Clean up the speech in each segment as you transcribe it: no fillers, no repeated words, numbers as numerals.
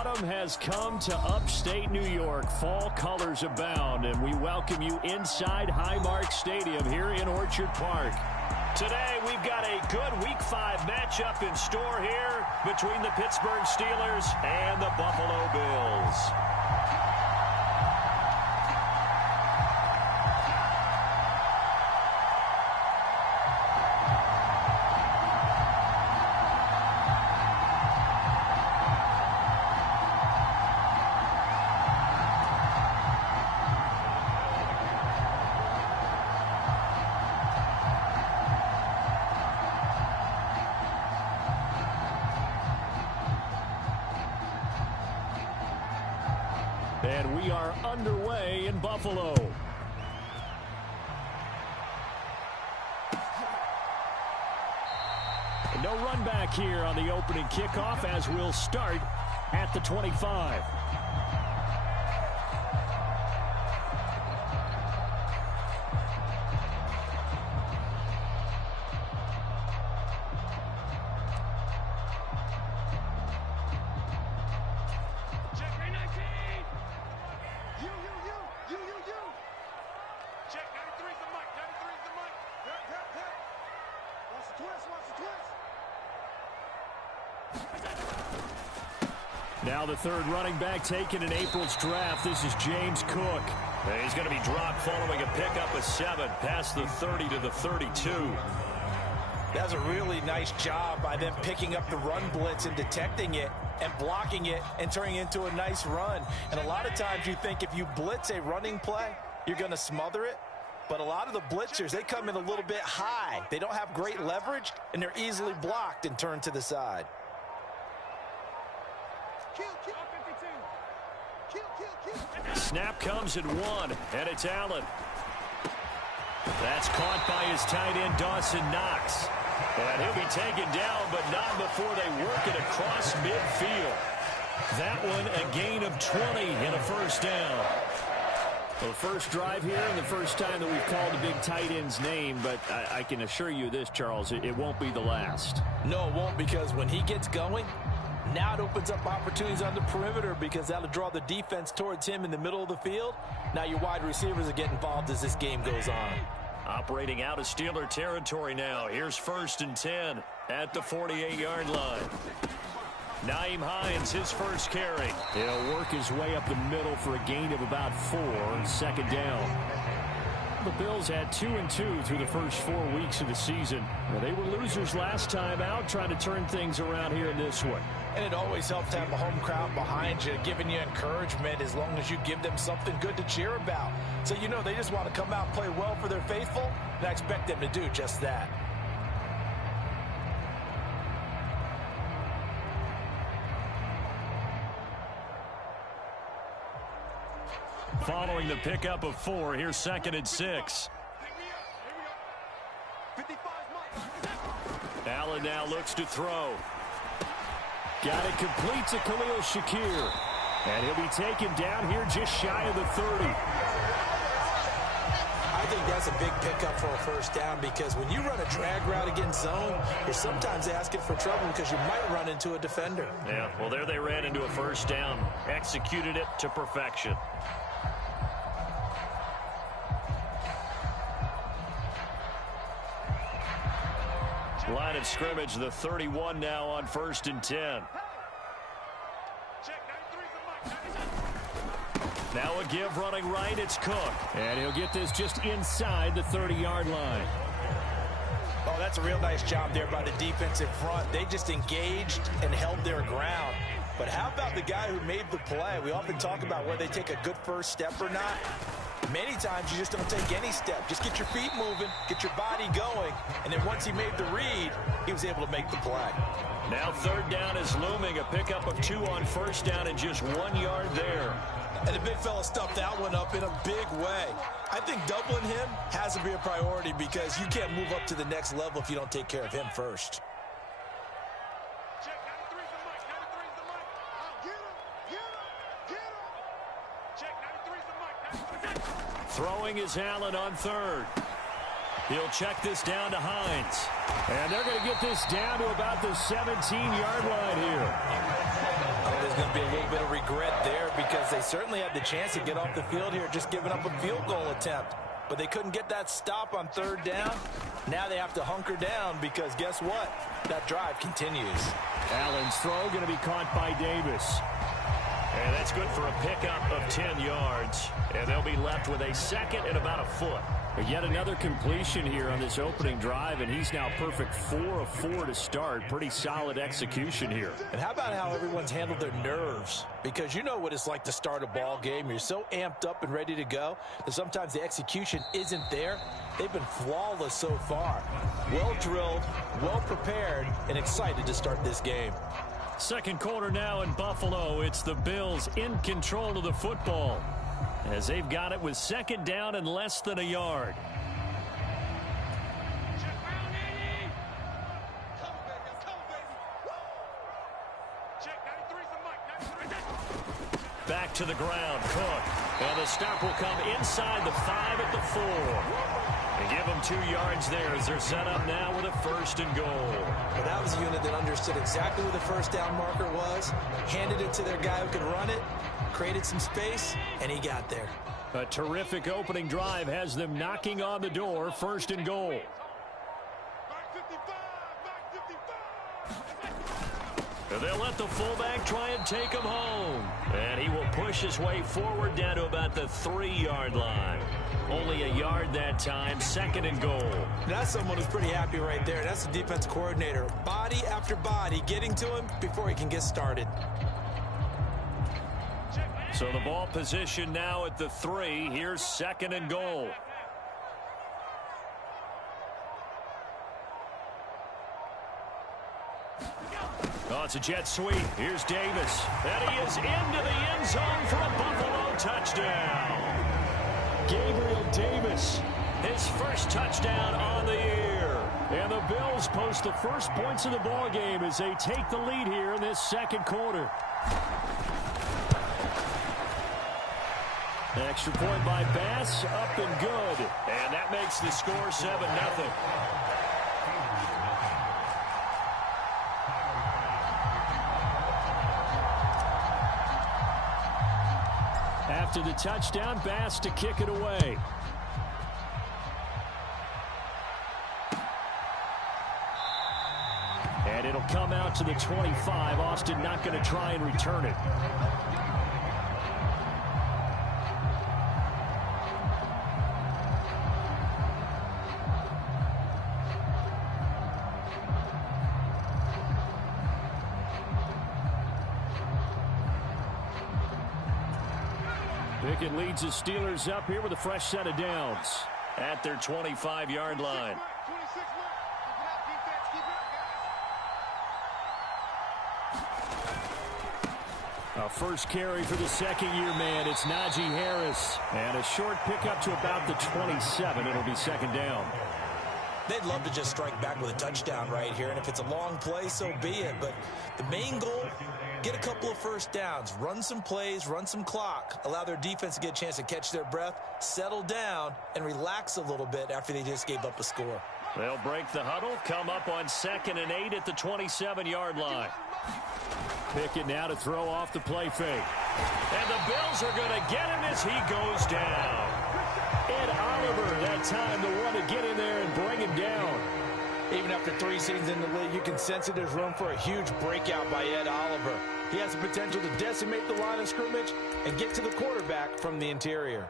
Autumn has come to upstate New York. Fall colors abound, and we welcome you inside Highmark Stadium here in Orchard Park. Today, we've got a good Week 5 matchup in store here between the Pittsburgh Steelers and the Buffalo Bills. And we are underway in Buffalo. No run back here on the opening kickoff as we'll start at the 25. Now the third running back taken in April's draft. This is James Cook. He's going to be dropped following a pickup of 7 past the 30 to the 32. That's a really nice job by them picking up the run blitz and detecting it and blocking it and turning it into a nice run. And a lot of times you think if you blitz a running play, you're going to smother it. But a lot of the blitzers, they come in a little bit high. They don't have great leverage, and they're easily blocked and turned to the side. Snap comes at 1, and it's Allen. That's caught by his tight end, Dawson Knox. And he'll be taken down, but not before they work it across midfield. That one, a gain of 20 and a first down. Well, the first drive here and the first time that we've called a big tight end's name, but I can assure you this, Charles, it won't be the last. No, it won't, because when he gets going, now it opens up opportunities on the perimeter because that'll draw the defense towards him in the middle of the field. Now your wide receivers are getting involved as this game goes on. Operating out of Steeler territory now. Here's 1st and 10 at the 48-yard line. Nyheim Hines, his first carry. He'll work his way up the middle for a gain of about 4, second down. The Bills had 2-2 through the first 4 weeks of the season. Well, they were losers last time out, trying to turn things around here in this one. And it always helps to have a home crowd behind you, giving you encouragement as long as you give them something good to cheer about. So you know they just want to come out and play well for their faithful, and I expect them to do just that. Following the pickup of 4, here's 2nd and 6. Allen now looks to throw. Got it complete to Khalil Shakir. And he'll be taken down here just shy of the 30. I think that's a big pickup for a first down because when you run a drag route against zone, you're sometimes asking for trouble because you might run into a defender. Yeah, well, there they ran into a first down. Executed it to perfection. Line of scrimmage, the 31 now on 1st and 10. Now a give running right, it's Cook. And he'll get this just inside the 30-yard line. Oh, that's a real nice job there by the defensive front. They just engaged and held their ground. But how about the guy who made the play? We often talk about whether they take a good first step or not. Many times you just don't take any step. Just get your feet moving, get your body going, and then once he made the read, he was able to make the play. Now 3rd down is looming. A pickup of 2 on 1st down and just 1 yard there. And the big fella stuffed that one up in a big way. I think doubling him has to be a priority because you can't move up to the next level if you don't take care of him first. Throwing is Allen on 3rd. He'll check this down to Hines. And they're going to get this down to about the 17-yard line here. Oh, there's going to be a little bit of regret there because they certainly had the chance to get off the field here just giving up a field goal attempt. But they couldn't get that stop on third down. Now they have to hunker down because guess what? That drive continues. Allen's throw going to be caught by Davis. And that's good for a pickup of 10 yards. And they'll be left with a second and about a foot. But yet another completion here on this opening drive, and he's now perfect 4 of 4 to start. Pretty solid execution here. And how about how everyone's handled their nerves? Because you know what it's like to start a ball game. You're so amped up and ready to go that sometimes the execution isn't there. They've been flawless so far. Well drilled, well prepared, and excited to start this game. Second quarter now in Buffalo. It's the Bills in control of the football as they've got it with second down and less than a yard. Back to the ground, Cook. And the stop will come inside the 5 at the 4. They give them 2 yards there as they're set up now with a first and goal. Well, that was a unit that understood exactly where the first down marker was, handed it to their guy who could run it, created some space, and he got there. A terrific opening drive has them knocking on the door, first and goal. And they'll let the fullback try and take him home. And he will push his way forward down to about the 3-yard line. Only a yard that time, second and goal. That's someone who's pretty happy right there. That's the defense coordinator. Body after body getting to him before he can get started. So the ball position now at the 3. Here's second and goal. Oh, it's a jet sweep. Here's Davis. And he is into the end zone for a Buffalo touchdown. Gabriel Davis, his first touchdown on the year. And the Bills post the first points of the ball game as they take the lead here in this second quarter. Extra point by Bass, up and good. And that makes the score 7-0. After the touchdown, Bass to kick it away. And it'll come out to the 25. Austin not going to try and return it. Pickett leads the Steelers up here with a fresh set of downs at their 25-yard line. A first carry for the second-year man. It's Najee Harris. And a short pickup to about the 27. It'll be second down. They'd love to just strike back with a touchdown right here. And if it's a long play, so be it. But the main goal, get a couple of first downs, run some plays, run some clock, allow their defense to get a chance to catch their breath, settle down, and relax a little bit after they just gave up a score. They'll break the huddle, come up on 2nd and 8 at the 27-yard line. Pickett now to throw off the play fake. And the Bills are going to get him as he goes down. Ed Oliver, that time, the one to get in there and bring him down. Even after 3 seasons in the league, you can sense that there's room for a huge breakout by Ed Oliver. He has the potential to decimate the line of scrimmage and get to the quarterback from the interior.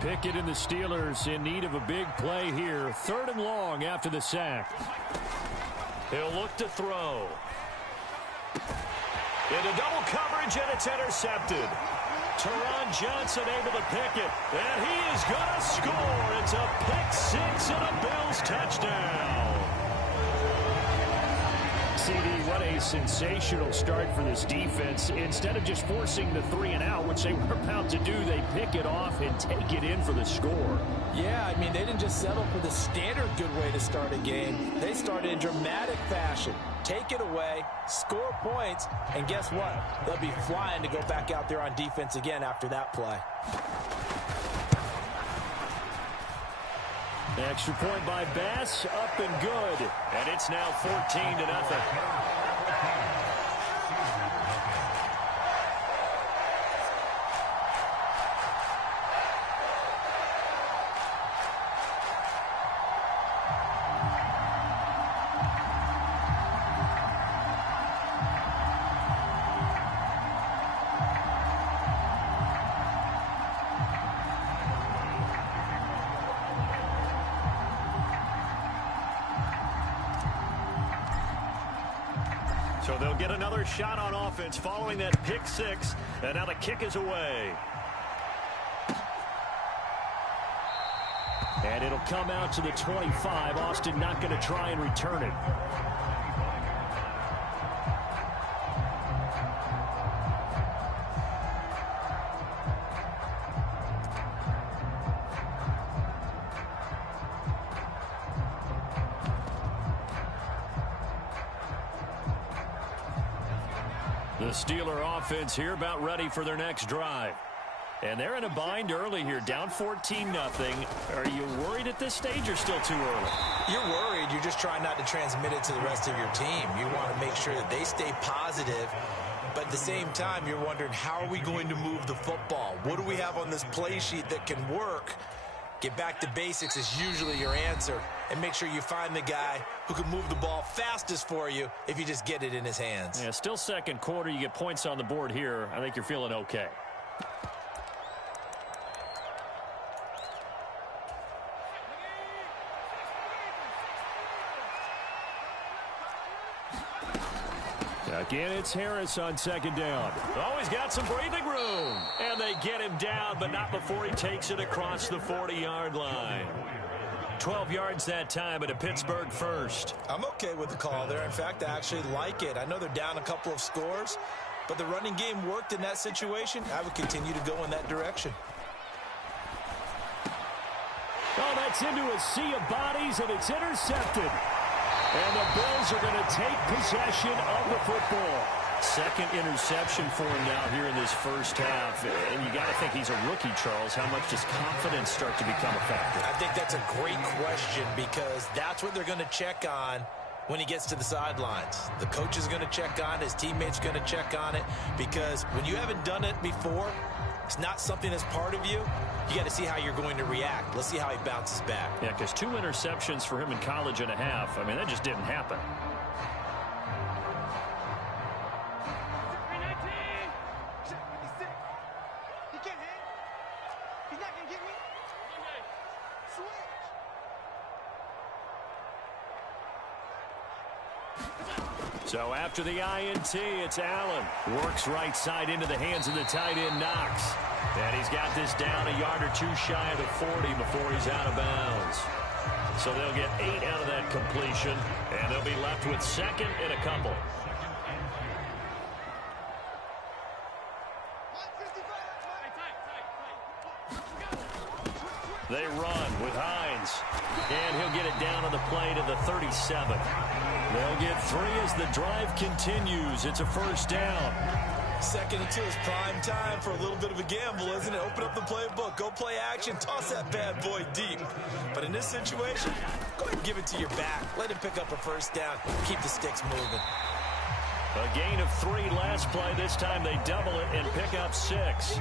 Pickett and the Steelers in need of a big play here. 3rd and long after the sack. He'll look to throw. Into double coverage, and it's intercepted. Teron Johnson able to pick it, and he is going to score. It's a pick 6 and a Bills touchdown. CD, what a sensational start for this defense. Instead of just forcing the 3 and out, which they were about to do, they pick it off and take it in for the score. Yeah, I mean, they didn't just settle for the standard good way to start a game. They started in dramatic fashion. Take it away, score points, and guess what? They'll be flying to go back out there on defense again after that play. Extra point by Bass, up and good. And it's now 14-0. they'll get another shot on offense following that pick six, and now the kick is away. And it'll come out to the 25. Austin not going to try and return it. The Steeler offense here about ready for their next drive. And they're in a bind early here, down 14-0. Are you worried at this stage or still too early? You're worried. You're just trying not to transmit it to the rest of your team. You want to make sure that they stay positive. But at the same time, you're wondering, how are we going to move the football? What do we have on this play sheet that can work? Get back to basics is usually your answer. And make sure you find the guy who can move the ball fastest for you if you just get it in his hands. Yeah, still second quarter. You get points on the board here. I think you're feeling okay. Again, it's Harris on second down. Oh, he's got some breathing room. And they get him down, but not before he takes it across the 40-yard line. 12 yards that time at a Pittsburgh first. I'm okay with the call there. In fact, I actually like it. I know they're down a couple of scores, but the running game worked in that situation. I would continue to go in that direction. Oh, that's into a sea of bodies, and it's intercepted. And the Bills are going to take possession of the football. Second interception for him now here in this first half. And you got to think he's a rookie, Charles. How much does confidence start to become a factor? I think that's a great question because that's what they're going to check on when he gets to the sidelines. The coach is going to check on it. His teammates are going to check on it because when you haven't done it before, it's not something that's part of you. You got to see how you're going to react. Let's see how he bounces back. Yeah, because 2 interceptions for him in college and a half. I mean, that just didn't happen. So after the INT, it's Allen. Works right side into the hands of the tight end, Knox. And he's got this down a yard or two shy of the 40 before he's out of bounds. So they'll get 8 out of that completion, and they'll be left with second and a couple. They run with Hines. And he'll get it down on the play to the 37. They'll get 3 as the drive continues. It's a first down. Second and 2 is prime time for a little bit of a gamble, isn't it? Open up the playbook, go play action, toss that bad boy deep. But in this situation, go ahead and give it to your back. Let him pick up a first down. Keep the sticks moving. A gain of 3 last play. This time they double it and pick up 6.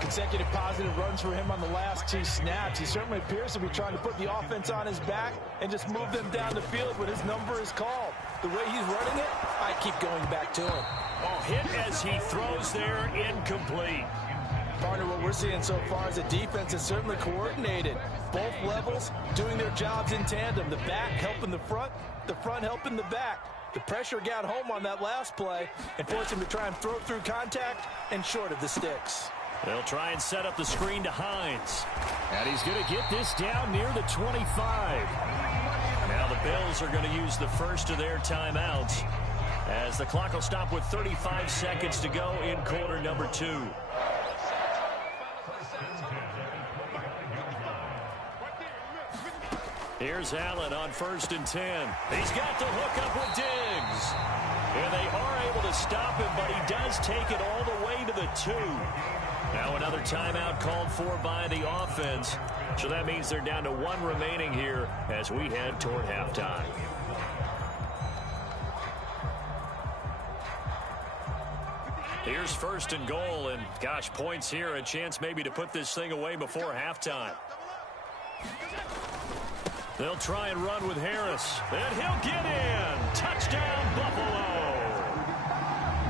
Consecutive positive runs for him on the last 2 snaps. He certainly appears to be trying to put the offense on his back and just move them down the field when his number is called. The way he's running it, I keep going back to him. Oh, hit as he throws there, incomplete. Partner, what we're seeing so far is a defense is certainly coordinated. Both levels doing their jobs in tandem. The back helping the front helping the back. The pressure got home on that last play and forced him to try and throw through contact and short of the sticks. They'll try and set up the screen to Hines. And he's going to get this down near the 25. Now the Bills are going to use the first of their timeouts as the clock will stop with 35 seconds to go in quarter number 2. Here's Allen on 1st and 10. He's got the hook up with Diggs. And they are able to stop him, but he does take it all the way to the 2. Now another timeout called for by the offense. So that means they're down to 1 remaining here as we head toward halftime. Here's 1st and goal, and gosh, points here, a chance maybe to put this thing away before halftime. They'll try and run with Harris, and he'll get in. Touchdown, Buffalo.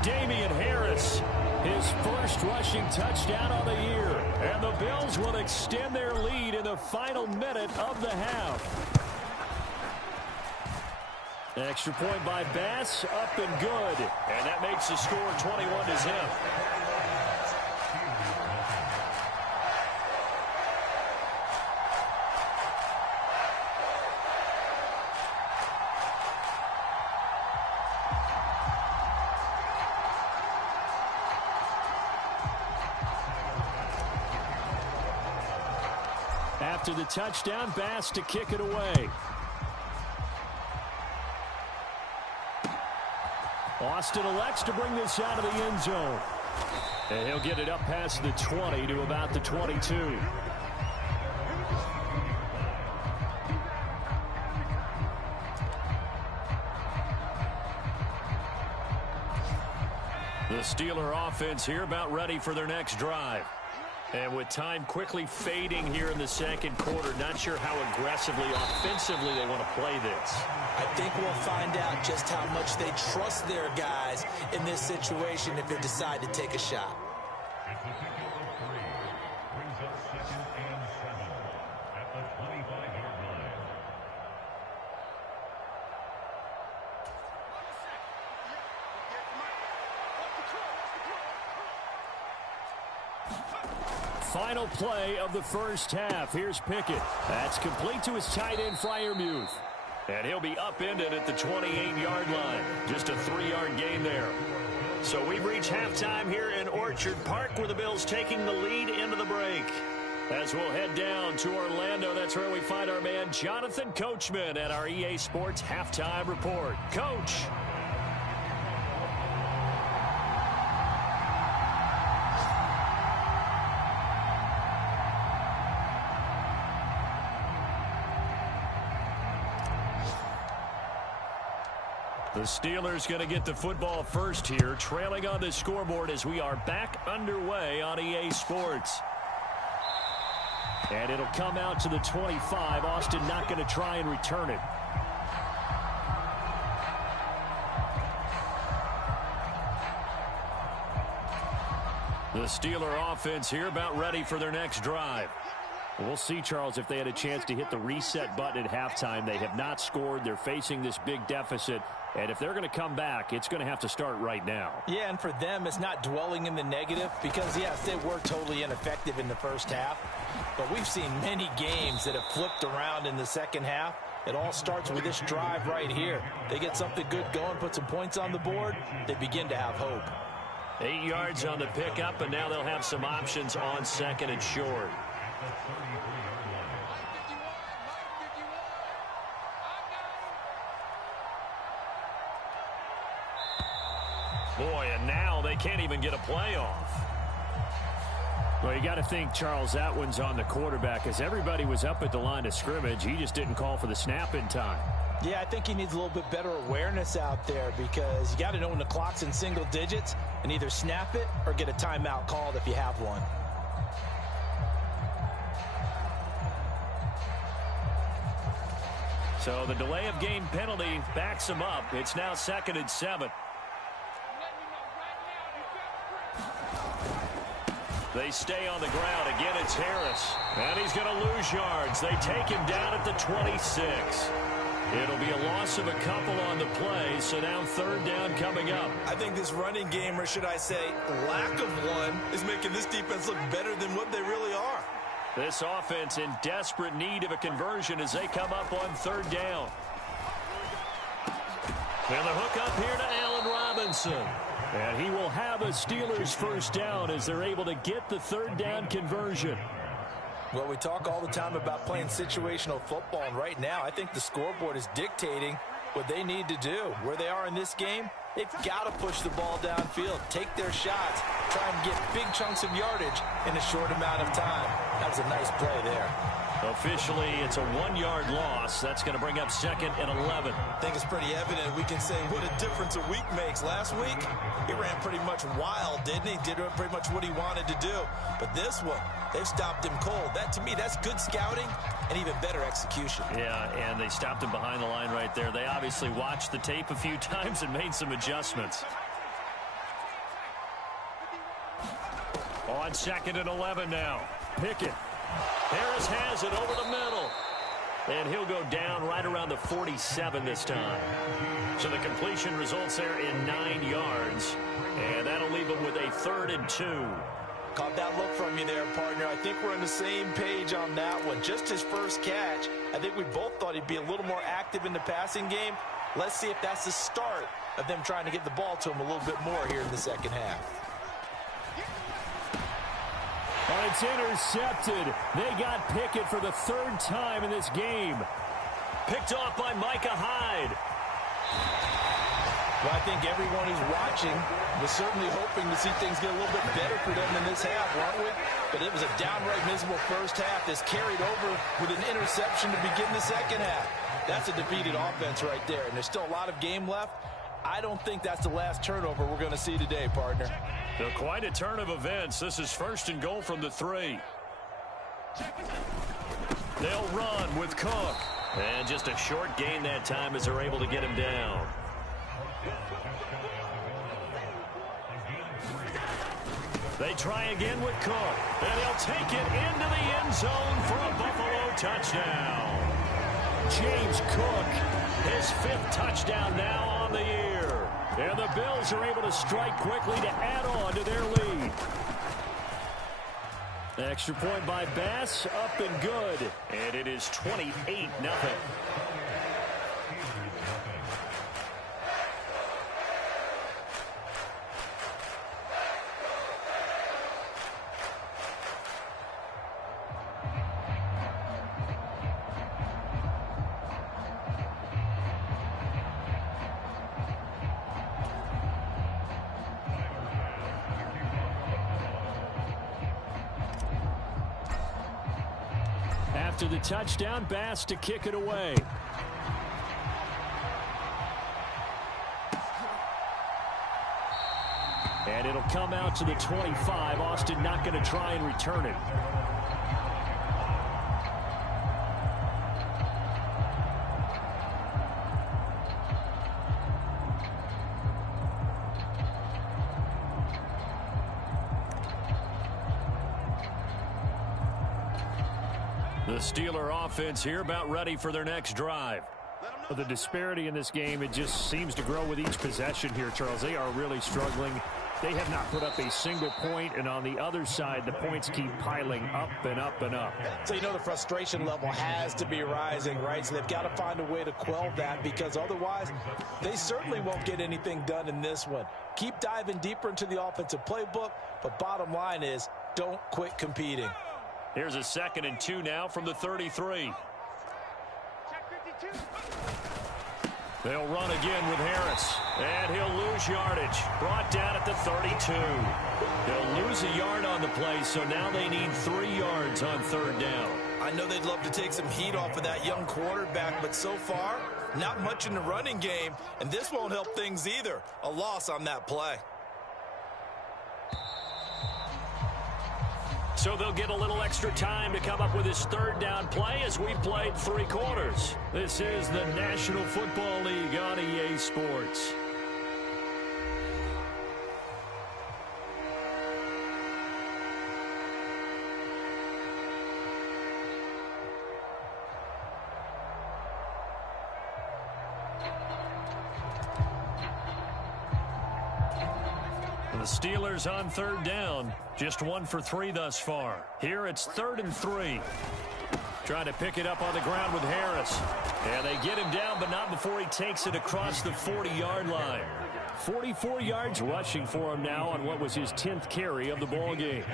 Damian Harris, his first rushing touchdown of the year, and the Bills will extend their lead in the final minute of the half. Extra point by Bass, up and good. And that makes the score 21-0. After the touchdown, Bass to kick it away. Austin elects to bring this out of the end zone. And he'll get it up past the 20 to about the 22. The Steeler offense here about ready for their next drive. And with time quickly fading here in the second quarter, not sure how aggressively, offensively they want to play this. I think we'll find out just how much they trust their guys in this situation if they decide to take a shot. Final play of the first half. Here's Pickett. That's complete to his tight end, Freiermuth. And he'll be upended at the 28-yard line. Just a 3-yard gain there. So we've reached halftime here in Orchard Park, where the Bills taking the lead into the break. As we'll head down to Orlando, that's where we find our man Jonathan Coachman at our EA Sports Halftime Report. Coach. The Steelers going to get the football first here, trailing on the scoreboard as we are back underway on EA Sports. And it'll come out to the 25. Austin not going to try and return it. The Steeler offense here about ready for their next drive. We'll see, Charles, if they had a chance to hit the reset button at halftime. They have not scored. They're facing this big deficit. And if they're going to come back, it's going to have to start right now. Yeah, and for them, it's not dwelling in the negative because, yes, they were totally ineffective in the first half. But we've seen many games that have flipped around in the second half. It all starts with this drive right here. They get something good going, put some points on the board, they begin to have hope. 8 yards on the pickup, and now they'll have some options on second and short. Boy, and now they can't even get a play off. Well, you got to think, Charles, that one's on the quarterback as everybody was up at the line of scrimmage. He just didn't call for the snap in time. Yeah, I think he needs a little bit better awareness out there because you got to know when the clock's in single digits and either snap it or get a timeout called if you have one. So the delay of game penalty backs him up. It's now 2nd and 7. They stay on the ground. Again, it's Harris. And he's going to lose yards. They take him down at the 26. It'll be a loss of a couple on the play, so now 3rd down coming up. I think this running game, or should I say lack of one, is making this defense look better than what they really are. This offense in desperate need of a conversion as they come up on 3rd down. And the hook up here to Allen Robinson. And he will have a Steelers first down as they're able to get the 3rd down conversion. Well, we talk all the time about playing situational football, and right now I think the scoreboard is dictating what they need to do. Where they are in this game, they've got to push the ball downfield, take their shots, try and get big chunks of yardage in a short amount of time. That was a nice play there. Officially, it's a 1-yard loss. That's going to bring up 2nd and 11. I think it's pretty evident. We can say what a difference a week makes. Last week, he ran pretty much wild, didn't he? Did pretty much what he wanted to do. But this one, they've stopped him cold. That, to me, that's good scouting and even better execution. Yeah, and they stopped him behind the line right there. They obviously watched the tape a few times and made some adjustments. On 2nd and 11 now. Pickett. Harris has it over the middle. And he'll go down right around the 47 this time. So the completion results there in 9 yards. And that'll leave him with a 3rd and 2. Caught that look from you there, partner. I think we're on the same page on that one. Just his first catch. I think we both thought he'd be a little more active in the passing game. Let's see if that's the start of them trying to get the ball to him a little bit more here in the second half. Well, it's intercepted. They got Pickett for the 3rd time in this game. Picked off by Micah Hyde. Well, I think everyone who's watching was certainly hoping to see things get a little bit better for them in this half, weren't we? But it was a downright miserable first half that's carried over with an interception to begin the second half. That's a defeated offense right there, and there's still a lot of game left. I don't think that's the last turnover we're going to see today, partner. So quite a turn of events. This is 1st and goal from the 3. They'll run with Cook. And just a short gain that time as they're able to get him down. They try again with Cook. And he'll take it into the end zone for a Buffalo touchdown. James Cook, his 5th touchdown now on the year. And the Bills are able to strike quickly to add on to their lead. Extra point by Bass, up and good. And it is 28-0. After the touchdown, Bass to kick it away. And it'll come out to the 25. Austin not going to try and return it. The Steeler offense here about ready for their next drive. The disparity in this game, it just seems to grow with each possession here, Charles. They are really struggling. They have not put up a single point, and on the other side, the points keep piling up and up and up. So you know the frustration level has to be rising, right? So they've got to find a way to quell that, because otherwise they certainly won't get anything done in this one. Keep diving deeper into the offensive playbook, but bottom line is don't quit competing. Here's a 2nd and 2 now from the 33. They'll run again with Harris, and he'll lose yardage. Brought down at the 32. They'll lose a yard on the play, so now they need 3 yards on 3rd down. I know they'd love to take some heat off of that young quarterback, but so far, not much in the running game, and this won't help things either. A loss on that play. So they'll get a little extra time to come up with his 3rd down play as we played 3 quarters. This is the National Football League on EA Sports. The Steelers on 3rd down. Just 1 for 3 thus far. Here it's 3rd and 3. Trying to pick it up on the ground with Harris. And they get him down, but not before he takes it across the 40-yard line. 44 yards rushing for him now on what was his 10th carry of the ball game.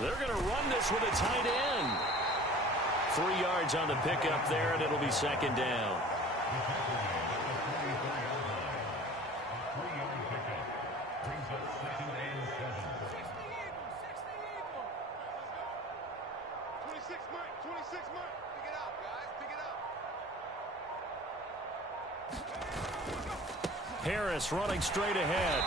They're going to run this with a tight end. 3 yards on the pickup there, and it'll be 2nd down. Harris running straight ahead.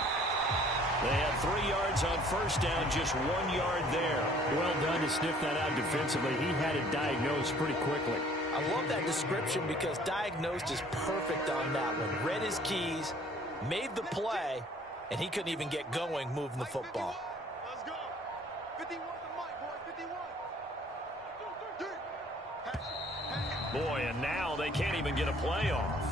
They had 3 yards on 1st down, just 1 yard there. Well done to sniff that out defensively. He had it diagnosed pretty quickly. I love that description because diagnosed is perfect on that one. Read his keys, made the play, and he couldn't even get going moving the football. Let's go. 51 to Mike, boy. 51. Boy, and now they can't even get a play off.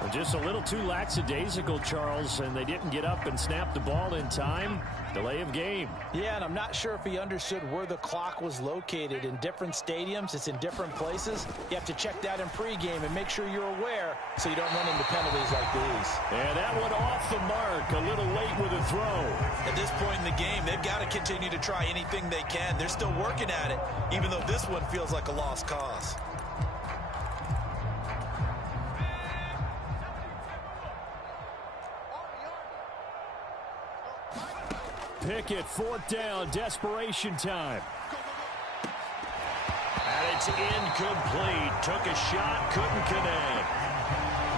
Well, just a little too lackadaisical, Charles, and they didn't get up and snap the ball in time. Delay of game. Yeah, and I'm not sure if he understood where the clock was located. In different stadiums, it's in different places. You have to check that in pregame and make sure you're aware so you don't run into penalties like these. And that one off the mark, a little late with a throw. At this point in the game, they've got to continue to try anything they can. They're still working at it, even though this one feels like a lost cause. Pickett, fourth down, desperation time. And it's incomplete. Took a shot, couldn't connect.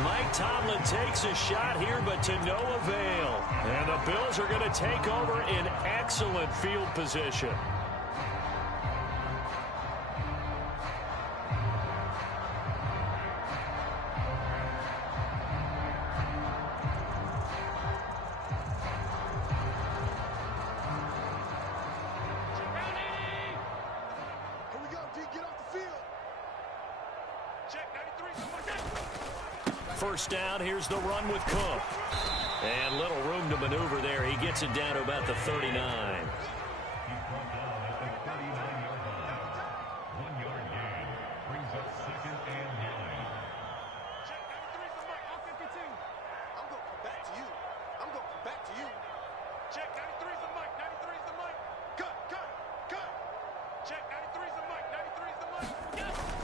Mike Tomlin takes a shot here, but to no avail. And the Bills are going to take over in excellent field position. First down, here's the run with Cook. And little room to maneuver there. He gets it down to about the 39.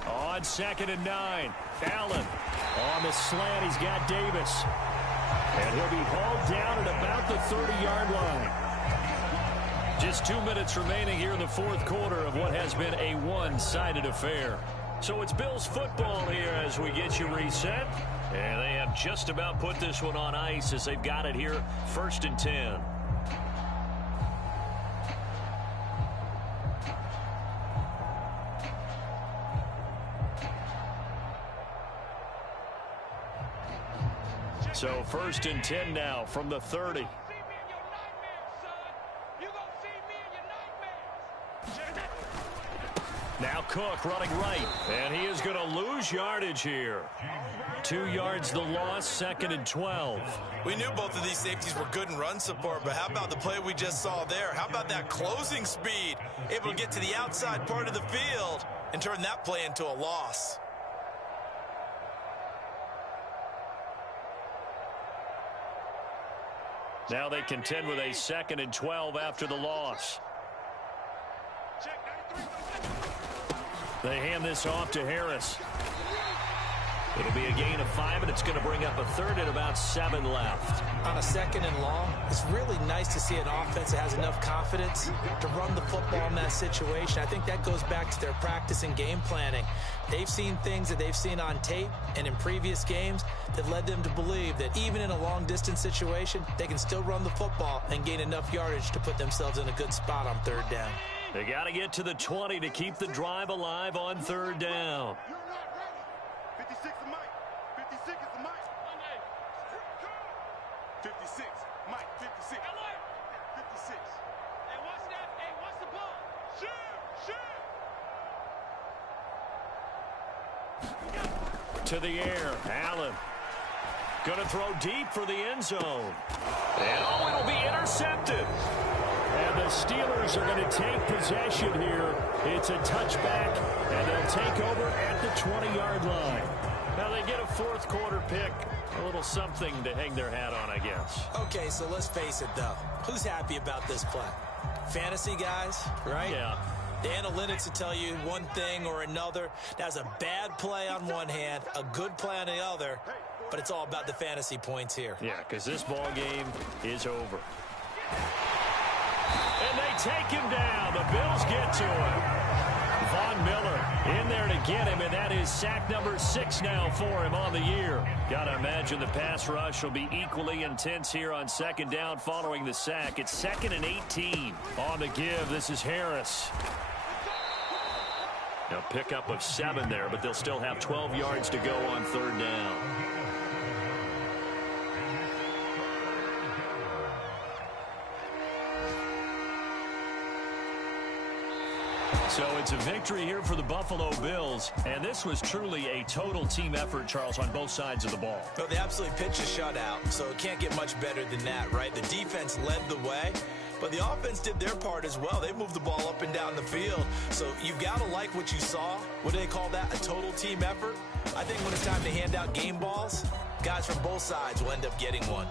On 2nd and 9, Allen on the slant. He's got Davis. And he'll be hauled down at about the 30-yard line. Just 2 minutes remaining here in the fourth quarter of what has been a one-sided affair. So it's Bills football here as we get you reset. And they have just about put this one on ice as they've got it here, 1st and 10. So 1st and 10 now from the 30. Now Cook running right, and he is going to lose yardage here. 2 yards the loss, 2nd and 12. We knew both of these safeties were good in run support, but how about the play we just saw there? How about that closing speed? Able to get to the outside part of the field and turn that play into a loss. Now they contend with a 2nd and 12 after the loss. They hand this off to Harris. It'll be a gain of 5, and it's going to bring up a 3rd and about 7 left. On a 2nd and long, it's really nice to see an offense that has enough confidence to run the football in that situation. I think that goes back to their practice and game planning. They've seen things that they've seen on tape and in previous games that led them to believe that even in a long-distance situation, they can still run the football and gain enough yardage to put themselves in a good spot on 3rd down. They got to get to the 20 to keep the drive alive on 3rd down. 56 is Mike. 56 is the Mike. 56. Mike, 56. 56. Hey, what's that? Hey, what's the ball? Shoot! To the air, Allen. Going to throw deep for the end zone. And oh, it'll be intercepted. And the Steelers are going to take possession here. It's a touchback, and they'll take over at the 20-yard line. Now they get a fourth quarter pick, a little something to hang their hat on, I guess. Okay, so let's face it, though. Who's happy about this play? Fantasy guys, right? Yeah. The analytics will tell you one thing or another. That's a bad play on one hand, a good play on the other, but it's all about the fantasy points here. Yeah, because this ball game is over. And they take him down. The Bills get to him. Von Miller in there to get him, and that is sack number 6 now for him on the year. Got to imagine the pass rush will be equally intense here on 2nd down following the sack. It's 2nd and 18 on the give. This is Harris. Now pickup of 7 there, but they'll still have 12 yards to go on 3rd down. So it's a victory here for the Buffalo Bills, and this was truly a total team effort, Charles, on both sides of the ball. Well, they absolutely pitched a shutout, so it can't get much better than that, right? The defense led the way, but the offense did their part as well. They moved the ball up and down the field, so you've got to like what you saw. What do they call that, a total team effort? I think when it's time to hand out game balls, guys from both sides will end up getting one.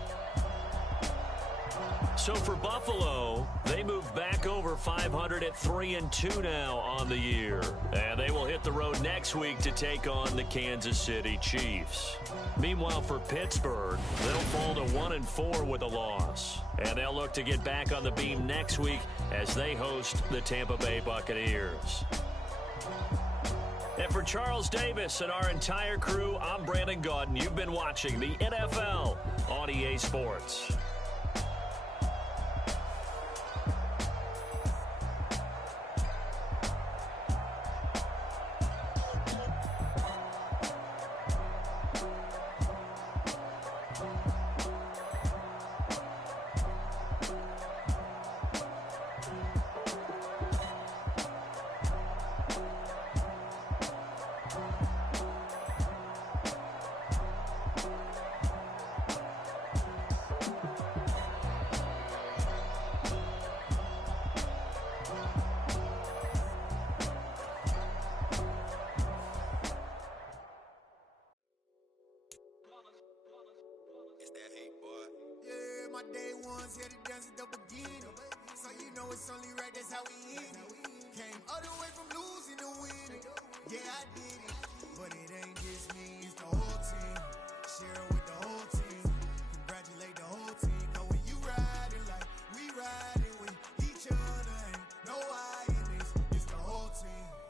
So for Buffalo, they move back over 500 at 3-2 now on the year. And they will hit the road next week to take on the Kansas City Chiefs. Meanwhile, for Pittsburgh, they'll fall to 1-4 with a loss. And they'll look to get back on the beam next week as they host the Tampa Bay Buccaneers. And for Charles Davis and our entire crew, I'm Brandon Gaudin. You've been watching the NFL on EA Sports. My day ones here to dance at the beginning. So you know it's only right, that's how we end it. Came all the way from losing to winning. Yeah, I did it, but it ain't